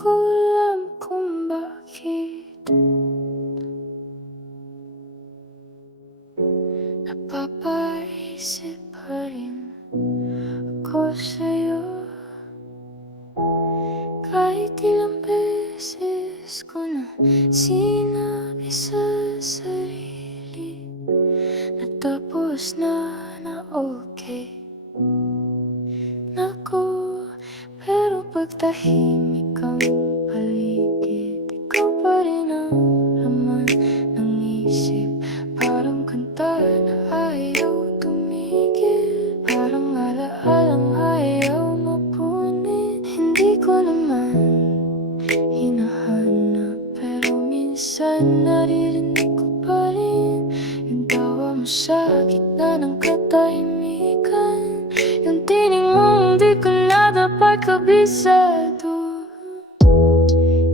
ko alam kung bakit napapaisip pa rin ako sa'yo. Kahit ilang beses ko na sinabi sa sarili na tapos na okay na ko. Pero pag tahimik ang paligid, ikaw pa rin ang laman ng isip. Parang kanta na ayaw tumigil, parang alaalang ayaw mapunit. Hindi ko naman hinahanap, pero minsan naririnig ko pa rin yung tawa mo sa gitna ng katahimikan. Yung tinig mong di ko na dapat kabisado.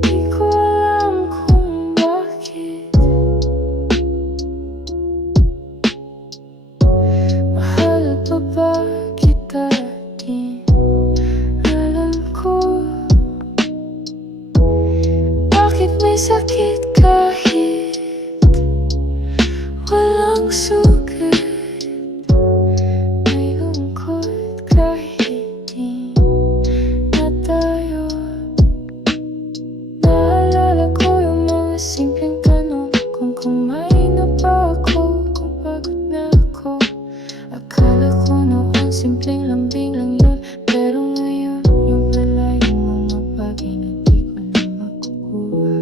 Di ko alam kung bakit mahal pa ba kita, di alam ko. Bakit may sakit kahit walang sugat? May lungkot kahit di na tayo. Naalala ko yung mga simpleng tanong, kung kumain na ba ako, kung pagod na ako. Akala ko noon simpleng lambing lang yun, pero ngayon yung malayong mga bagay na di ko na makukuha.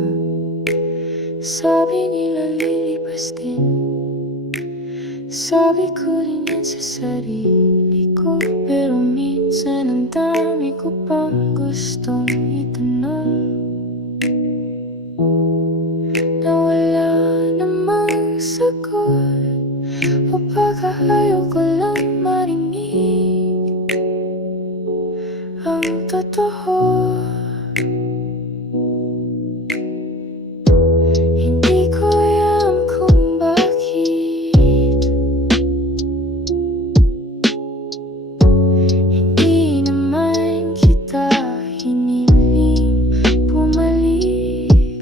Sabi nila lilipas din, sabi ko rin yan sa sarili ko. Pero minsan ang dami ko pang gustong itanong, na wala namang sagot. O baka ayaw ko lang marinig ang totoo. Hindi ko alam kung bakit hindi naman kita hiniling bumalik.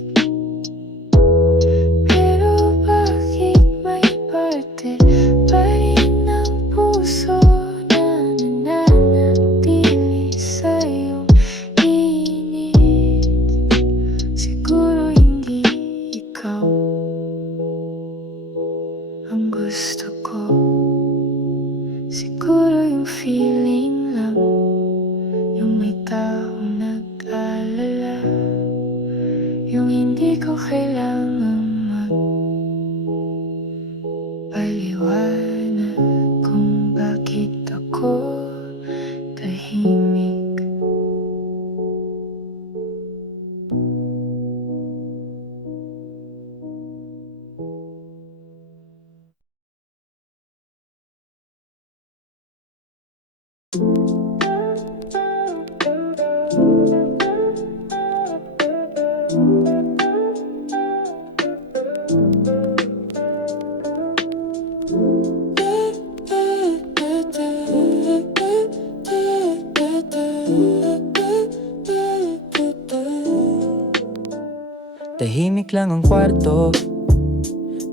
Pero bakit may parte pa rin ng puso na nananatili sa iyong init? Siguro hindi ikaw ang gusto ko. Siguro yung feeling lang, yung may taong nag-alala, yung hindi ko kailangang magpaliwanag kung bakit ako tahimik. Tahimik lang ang kwarto,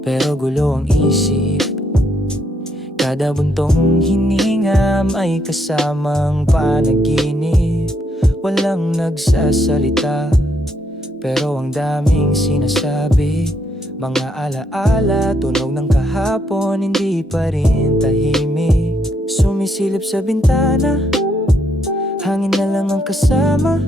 pero gulo ang isip. Kada buntong hininga ay kasamang panaginip. Walang nagsasalita, pero ang daming sinasabi. Mga alaala, tunog ng kahapon, hindi pa rin tahimik. Sumisilip sa bintana, hangin na lang ang kasama.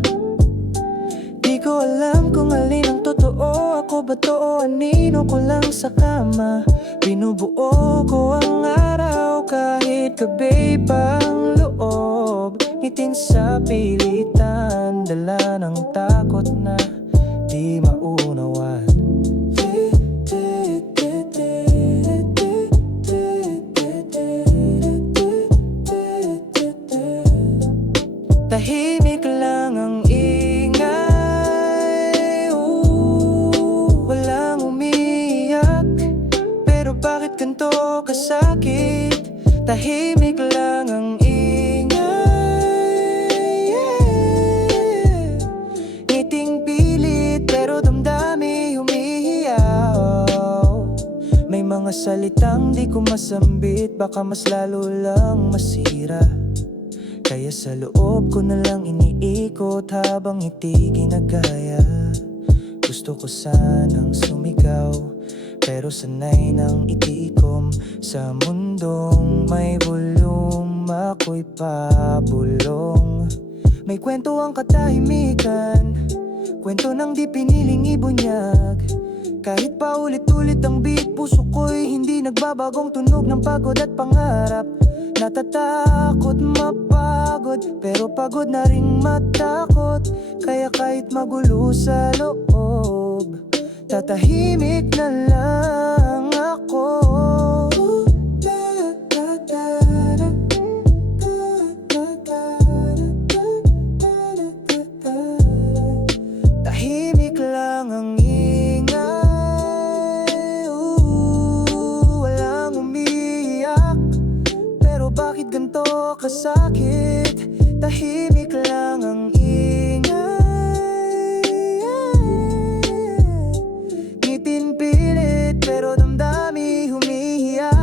Di ko alam kung alin ang totoo. Ako ba to o anino ko lang sa kama? Binubuo ko ang araw kahit gabi pang loob. Ngiting sa pilitan, dala ng takot na di maunawan. Tahimik lang ang ingay, walang umiyak. Pero bakit ganito kasakit? Tahimik lang ang ingay, salitang di ko masambit, baka mas lalo lang masira. Kaya sa loob ko na lang iniikot habang ngiti ginagaya. Gusto ko sanang sumigaw, pero sanay nang itiikom. Sa mundong may bulong, ako'y pabulong. May kwento ang katahimikan, kwento ng di piniling ibunyag. Kahit paulit-ulit ang beat, puso ko'y hindi nagbabagong tunog ng pagod at pangarap. Natatakot mapagod, pero pagod na ring matakot. Kaya kahit magulo sa loob, tatahimik na lang ako. Tahimik lang ang ingay, walang umiiyak. Pero bakit ganito kasakit? Tahimik lang ang ingay, ngitin pilit pero damdami humihiyaw.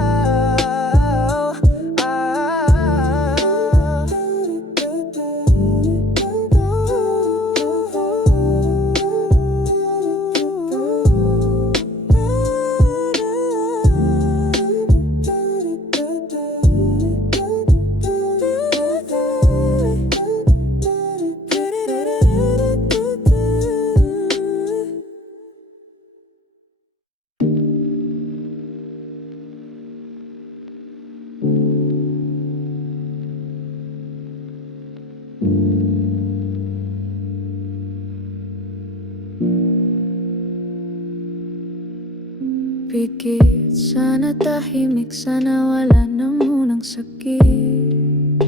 Pikit, sana tahimik, sana wala na munang sakit.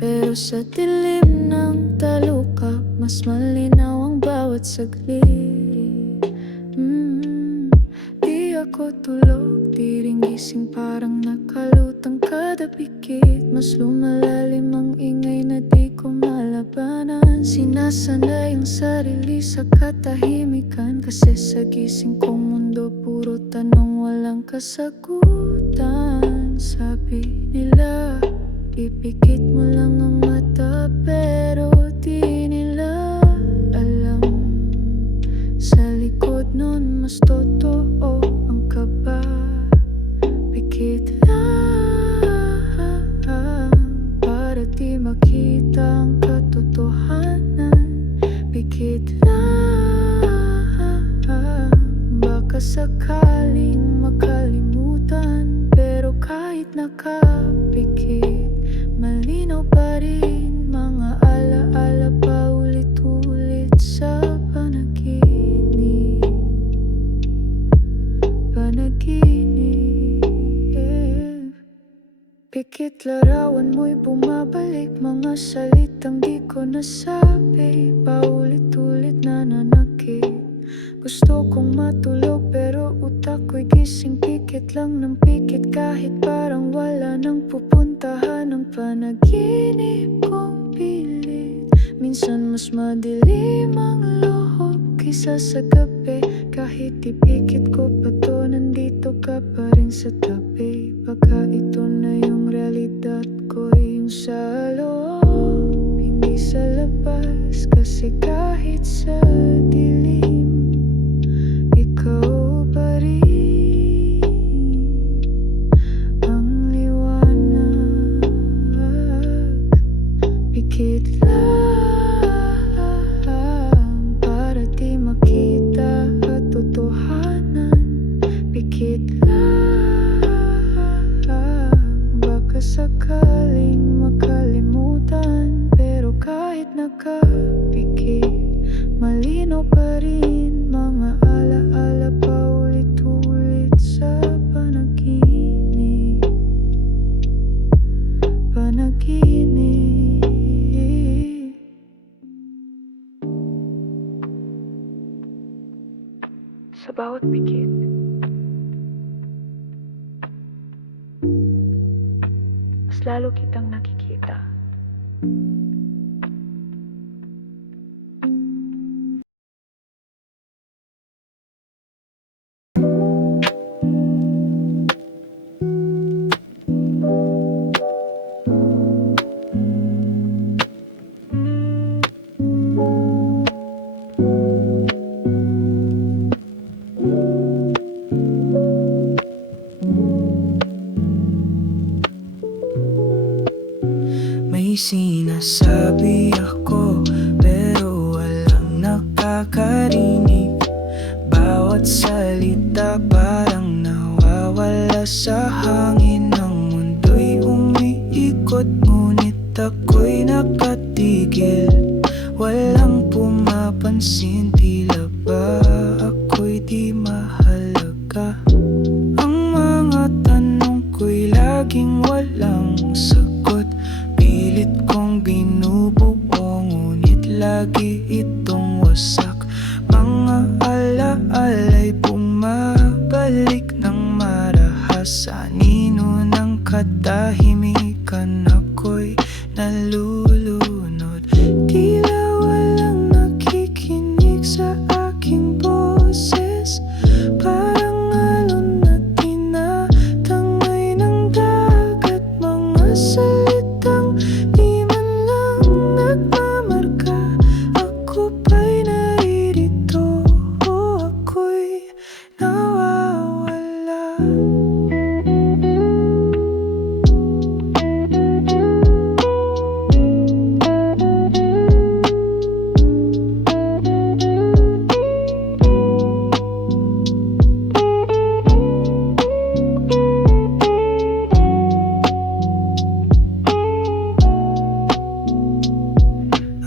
Pero sa dilim ng talukap, mas malinaw ang bawat saglit. Di ako tulog, di ring gising, parang nakalutang kada pikit. Mas lumalalim ang ingay na di ko malabanan. Sinasanay ang sarili sa katahimikan, kasi sa gising kong mundo puro tanong walang kasagutan. Sabi nila, ipikit mo lang ang mata, pero di nila alam. Sa likod nun mas totoo ang kaba. Pikit lang para di makita ang katotohanan. Pikit lang, baka sakaling makalimutan. Pero kahit nakapikit, malinaw pa rin mga alaala paulit-ulit sa panaginip. Pikit larawan mo'y bumabalik, mga salitang di ko nasabi, paulit-ulit nananakit. Gusto kong matulog pero utak ko'y gising. Pikit lang ng pikit kahit parang wala nang pupuntahan ang panaginip kong pilit. Minsan mas madilim ang loob kaysa sa gabi. Kahit ipikit ko pa to, nandito ka pa rin sa tabi. Baka ito na yung realidad ko, yung sa loob, hindi sa labas. Kasi kahit sa dilim, ikaw pa rin ang liwanag. Pikit lang para di makita at totohanan. Pikit lang, baka sakaling makalimutan. Pero kahit nakapikit, malinaw pa rin mga alaala paulit-ulit sa panaginip. Sa bawat pikit, mas lalo kitang nakikita. sinasabi ako, pero walang nakakarinig. Bawat salita parang nawawala sa hangin. Ang mundo'y umiikot, ngunit ako'y nakatigil. Walang pumapansin, tila ba ako'y di mahalaga? Ang mga tanong ko'y laging walang sagot. Pilit kong binubuo, ngunit lagi itong wasak. Mga alaala'y bumabalik ng marahas. Sa anino ng katahimikan ako'y nalulunod. Tila walang nakikinig sa aking boses. Parang alon na tinatangay ng dagat. Mga salitang di man lang nagmamarka. Ako ba'y naririto o ako'y nawawala?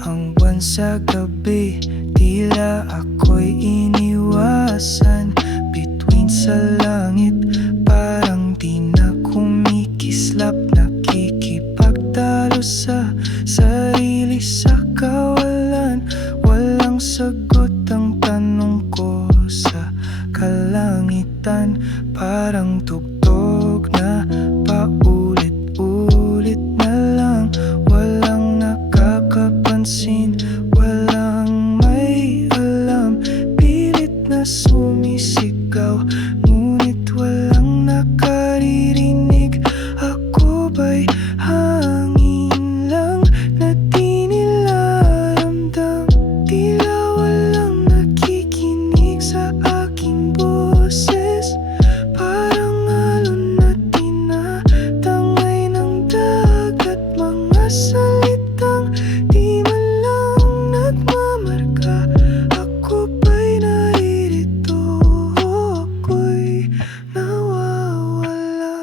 Ang buwan sa gabi, tila ako'y iniwasan. Bituin sa langit, parang di na kumikislap. Nakikipagtalo sa sarili sa kawalan. Walang sagot ang tanong ko sa kalangitan. Parang tugtog na paulit-ulit na lang. Walang nakakapansin, walang may alam. Pilit na sumisigaw, ngunit walang nakaririnig. Ako ba'y hangin lang na di nilaramdam? Tila walang nakikinig sa aking boses. Parang alon na tinatangay ng dagat. Mga salitang di man lang nagmamarka. Ako ba'y naririto o ako'y nawawala?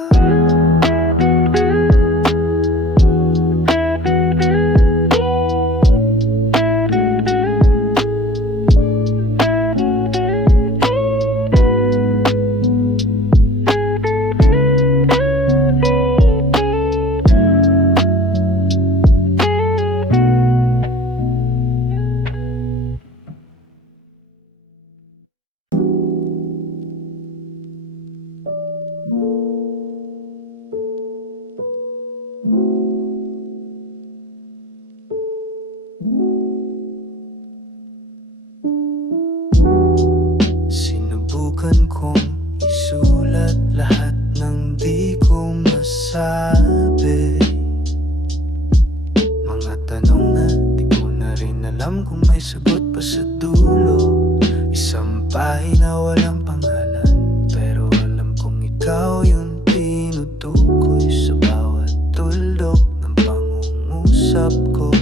Sinubukan kong isulat lahat ng di ko masabi. Mga tanong na di ko na rin alam kung may sagot pa sa dulo. Isang pahina walang pangalan, pero alam kong ikaw yung tinutukoy sa bawat tuldok ng pangungusap ko.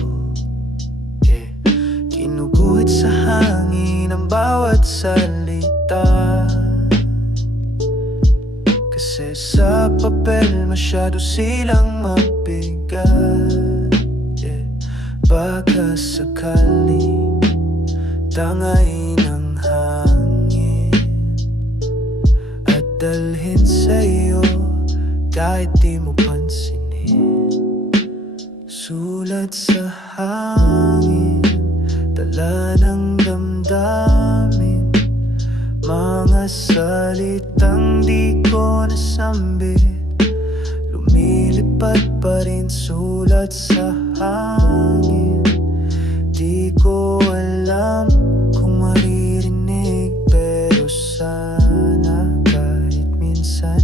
Kinuguhit sa hangin ang bawat salita, kasi sa papel masyado silang mabigat. Baka sakali tangay ng hangin at dalhin sa'yo kahit di mo pansinin. Sulat sa hangin, dala ng damdamin. Mga salitang di ko nasambit, lumilipad pa rin sulat sa hangin. Di ko alam kung maririnig, pero sana kahit minsan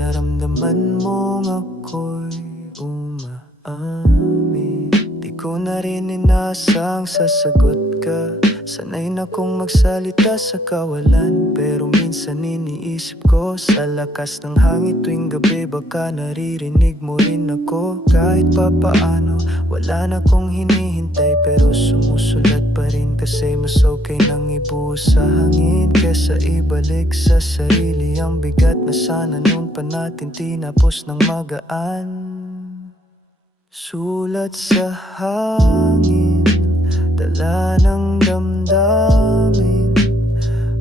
naramdaman mong ako'y umaamin. Di ko na rin inasang sasagot ka. Sanay na kong magsalita sa kawalan. pero minsan iniisip ko sa lakas ng hangin tuwing gabi, baka naririnig mo rin ako. Kahit papaano, wala na kong hinihintay, pero sumusulat pa rin kasi mas okay nang ibuhos sa hangin kesa ibalik sa sarili ang bigat na sana noon pa natin tinapos ng magaan. Sulat sa hangin, dala ng damdamin,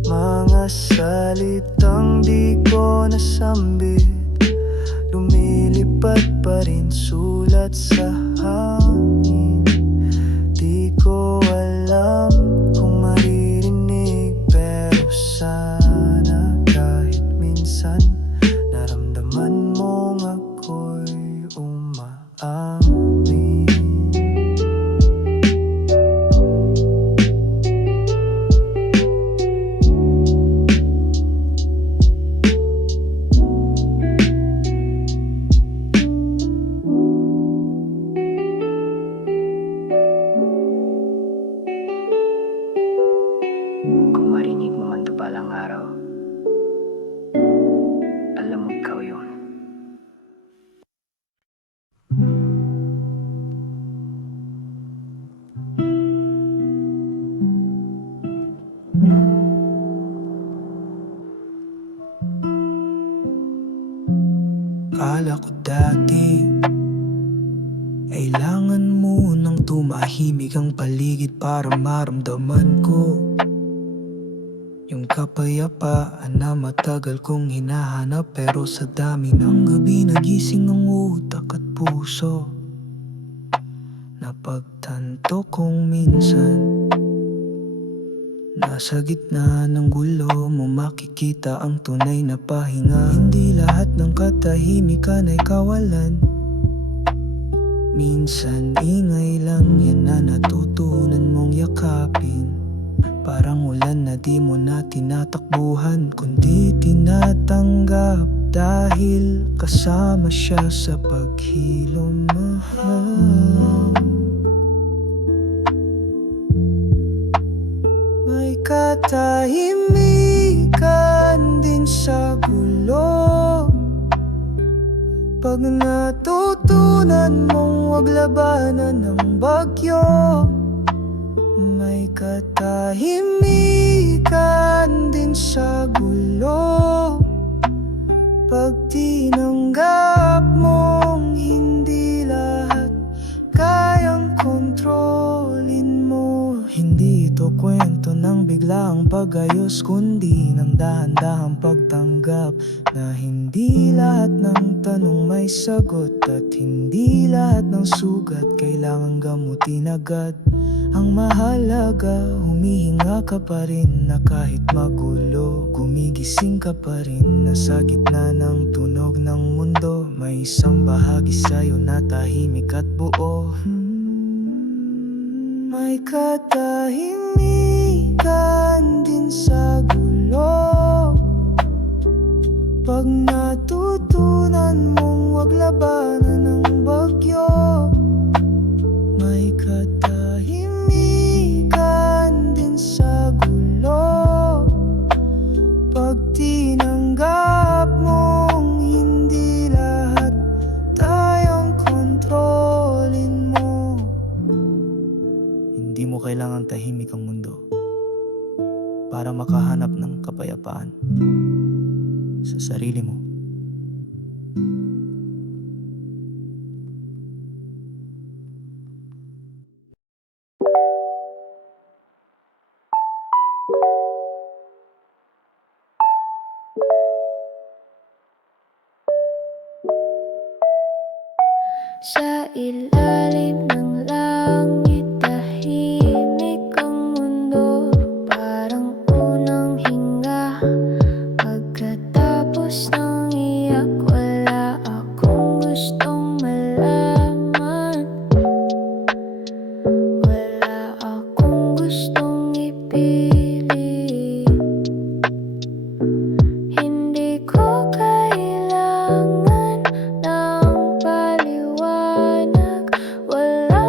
mga salitang di ko nasambit, lumilipad pa rin. Sulat sa hangin, di ko alam kung maririnig, pero sana kahit minsan naramdaman mong ako'y umaamin. Kung marinig mo man 'to balang araw, alam mo ikaw yun. Kala ko dati kailangan mo nang tumahimik ang paligid para maramdaman ko yung kapayapaan na matagal kong hinahanap. Pero sa dami ng gabi nagising ang utak at puso, napagtanto kong minsan nasa gitna ng gulo mo makikita ang tunay na pahinga. Hindi lahat ng katahimikan ay kawalan, minsan ingay lang yan na natutunan mong yakapin. Parang ulan na di mo na tinatakbuhan, kundi tinatanggap dahil kasama siya sa paghilom. May katahimikan din sa gulo, pag natutunan mong wag labanan ng bagyo. May katahimikan din sa gulo, pag tinanggap mong hindi lahat kayang kontrolin mo. Hindi ito kwento ng biglaang pag-ayos, kundi ng dahan-dahang pagtanggap na hindi lahat ng tanong may sagot, at hindi lahat ng sugat kailangang gamutin agad. Ang mahalaga, humihinga ka pa rin, na kahit magulo, gumigising ka pa rin. Nasa gitna ng tunog ng mundo, may isang bahagi sa'yo na tahimik at buo. May katahimikan din sa gulo, pag natutunan mong wag labanan ng bagyo. May katahimikan din sa gulo, pag tinanggap mong hindi lahat tayong kontrolin mo. Hindi mo kailangang tahimik ang mundo para makahanap ng kapayapaan sa sarili mo. Sa ilalim ng langit, tahimik ang mundo, parang unang hinga. Pagkatapos ng iyak, wala akong gustong malaman, wala akong gustong ipilit. Hindi ko kailangan ng paliwanag, wala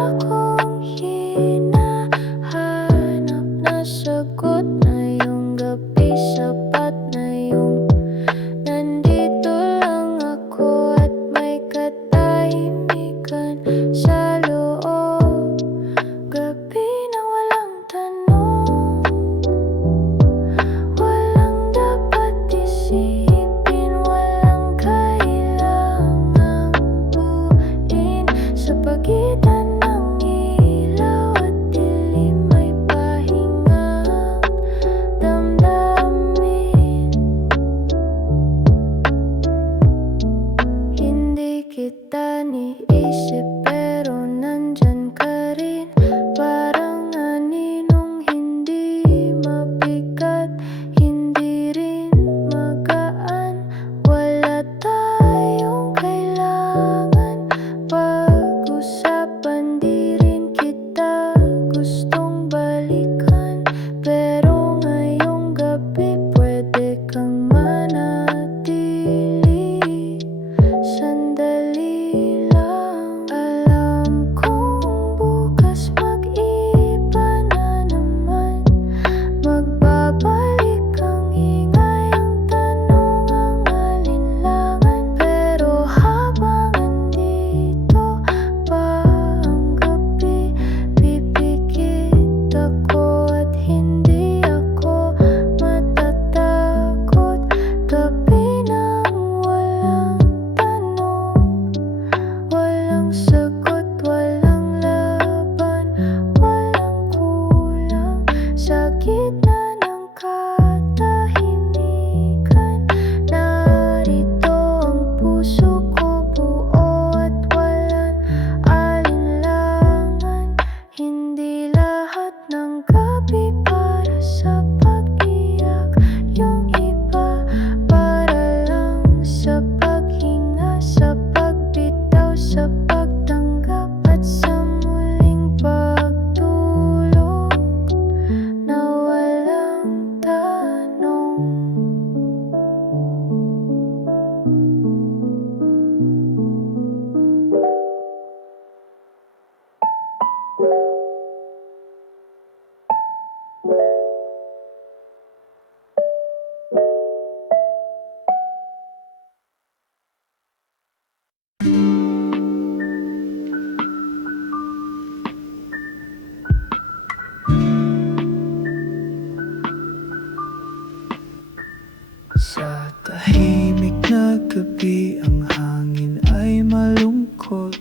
Sa tahimik na gabi ang hangin ay malungkot.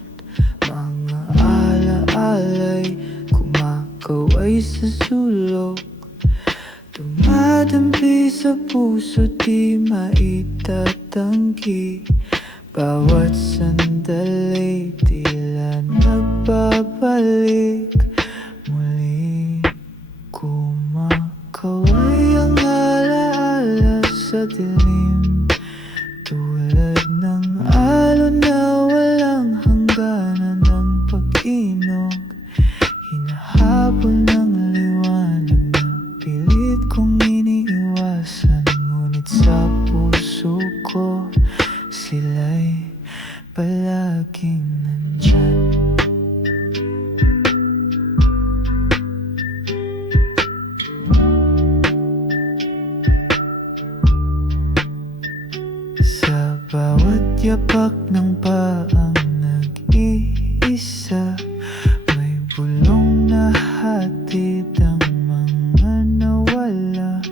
Mga alaala'y kumakaway sa sulok. Dumadampi sa puso di maitatanggi. Bawat sandali tila nagbabalik muli. Kumakaway ang alaala sa dilim, tulad ng alon na walang hangganan ng pag-inog. Hinahabol ng liwanag na pilit kong iniiwasan, ngunit sa puso ko sila'y palaging nandyan. Sa bawat yapak ng paang nag-iisa, may bulong na hatid ang mga nawala.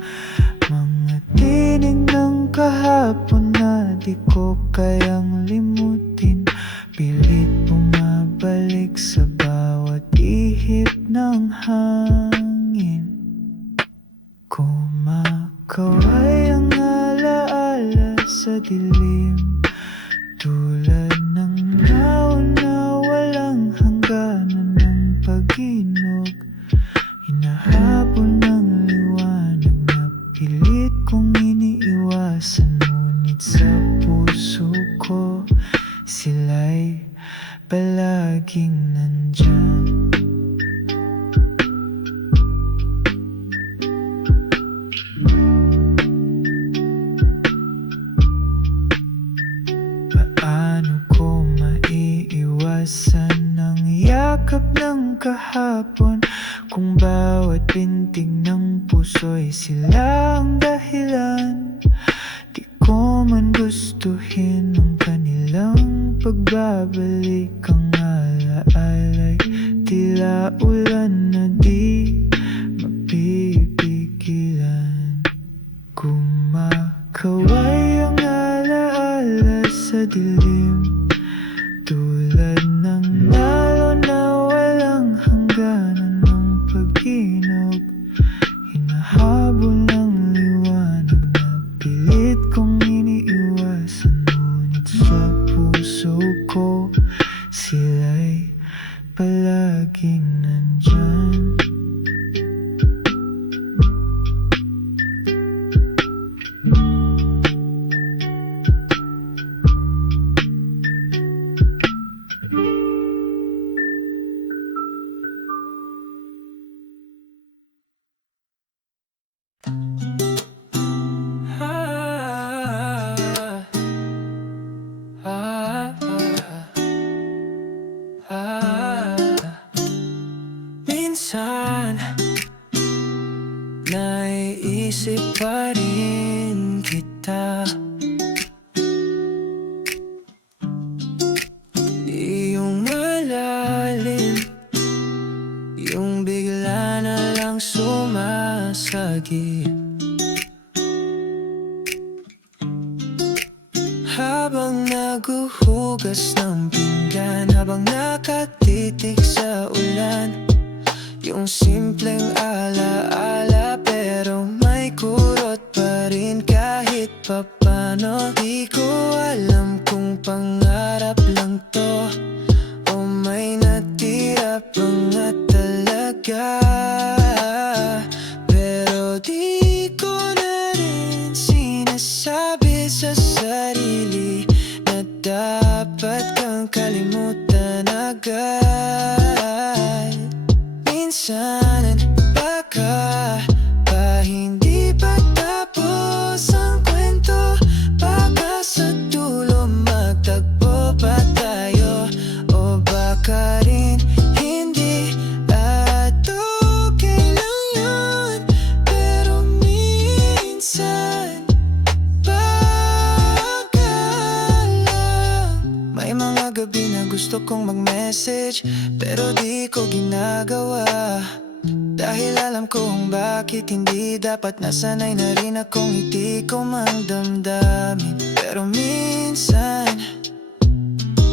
Mga tinig ng kahapon na di ko kayang limutin, pilit bumabalik sa bawat ihip ng hangin. Kumakaway ang alaala sa dilim, tulad ng naon na walang hangganan ng pag-inog. Hinahabol ng liwanag na pilit kong iniiwasan, ngunit sa puso ko sila'y palaging nandyan. Paano ko maiiwasan ang yakap ng kahapon, kung bawat pintig ng puso'y sila ang dahilan? Di ko man gustuhin ang kanilang pagbabalik. Ang alaala'y tila ulan na di mapipigilan. Kumakaway ang alaala sa dilim, tulad ng alon na walang hangganan ng pag-inog. Hinahabol ng liwanag na pilit kong iniiwasan, ngunit sa puso ko sila'y palaging nandyan. Minsan naiisip pa rin kita, yung malalim, yung bigla na lang sumasagip. Habang naguhugas ng pinggan, habang nakatitig sa ulan, yung simpleng alaala pero may kurot pa rin kahit papano. Di ko alam kung pangarap lang to o may natira pa nga talaga, pero di ko na rin sinasabi sa sarili na dapat kang kalimutan agad. Minsan baka pa hindi pa tapos ang kwento, baka sa dulo magtagpo pa tayo, o baka rin hindi at okay lang yun. Pero minsan baka lang may mga gabi na gusto kong mag-message pero di ko ginagawa Dahil alam kong bakit hindi dapat nasanay na rin akong hindi ko mang damdamin. Pero minsan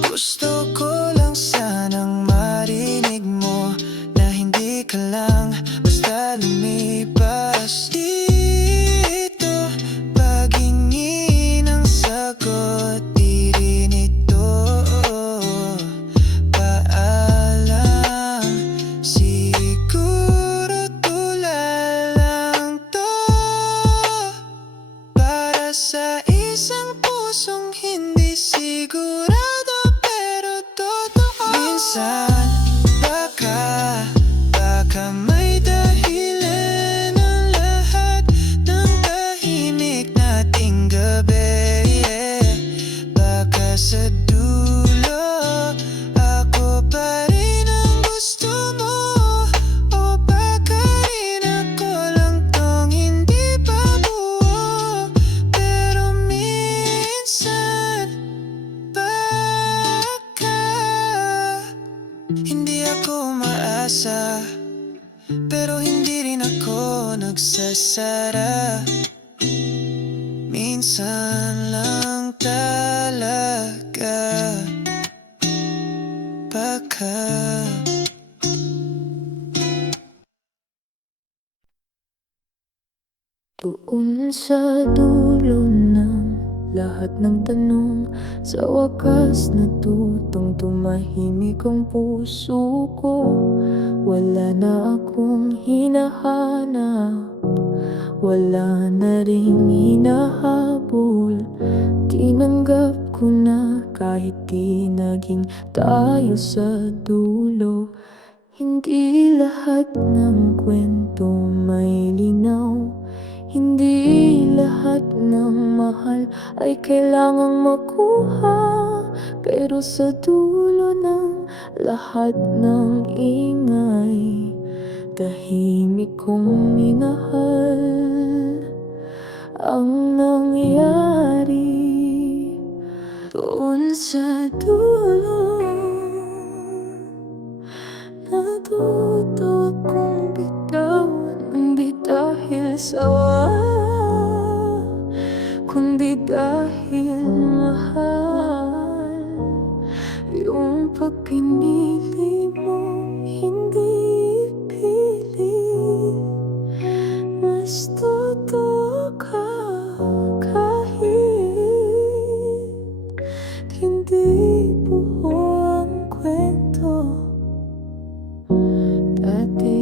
gusto ko lang sanang marinig mo na hindi ka lang basta lumipas dito. Paghingi ng sagot, di rin ito paalam. Siguro tulalang to para sa isang pusong hindi sigurado pero totoo. Minsan baka may dahilan ang lahat ng tahimik nating gabi, yeah. Baka sa dulo ako pa rin ang gusto mo, o baka rin ako lang tong hindi pa buo. Pero minsan baka hindi ako umaasa, pero hindi rin ako nagsasara. Minsan lang talaga baka. Doon sa dulo ng lahat ng tanong, sa wakas natutong tumahimik ang puso ko. Wala na akong hinahanap, wala na ring hinahabol. Tinanggap ko na kahit di naging tayo sa dulo. Hindi lahat ng kwento may linaw, hindi lahat ng mahal ay kailangang makuha. Pero sa dulo ng lahat ng ingay, tahimik kong minahal ang nangyari. Doon sa dulo, natuto kong bitawan, hindi dahil sawa, kundi dahil mahal. Yung pagpinili mo, hindi pilit. Mas totoo ka kahit hindi buo ang kwento. Dati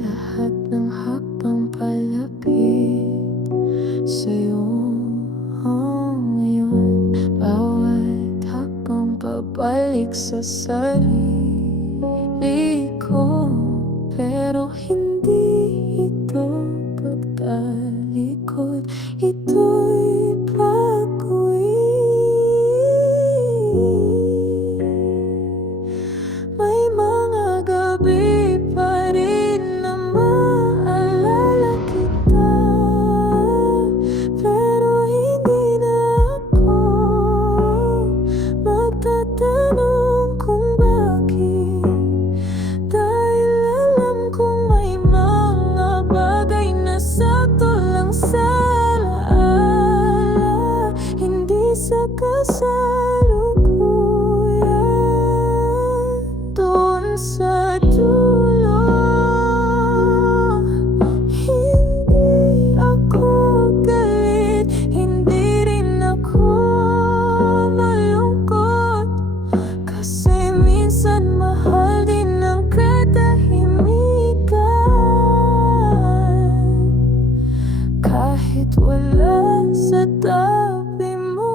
lahat ng hakbang palapit sa'yo, ngayon bawat hakbang pabalik sa sarili ko. Pero hindi ito pagtalikod, ito'y pag-uwi. May mga gabi pa rin na maalala kita, pero hindi na ako magtatanong kung bakit. Dahil alam kong may mga bagay na sakto lang sa alaala, hindi sa kasalukuyan. Doon sa dulo, hindi ako galit, hindi rin ako malungkot. Kasi minsan mahal din ang katahimikan, kahit wala sa tabi mo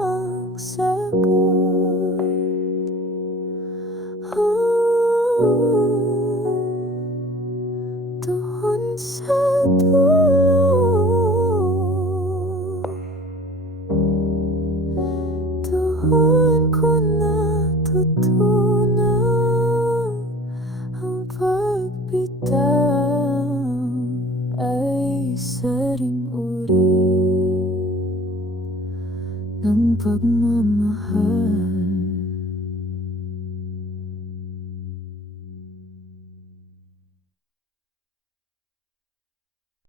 ang sagot. Doon sa dulo, doon ko natutunan ang pagbitaw ay isa ring uri ng pagmamahal.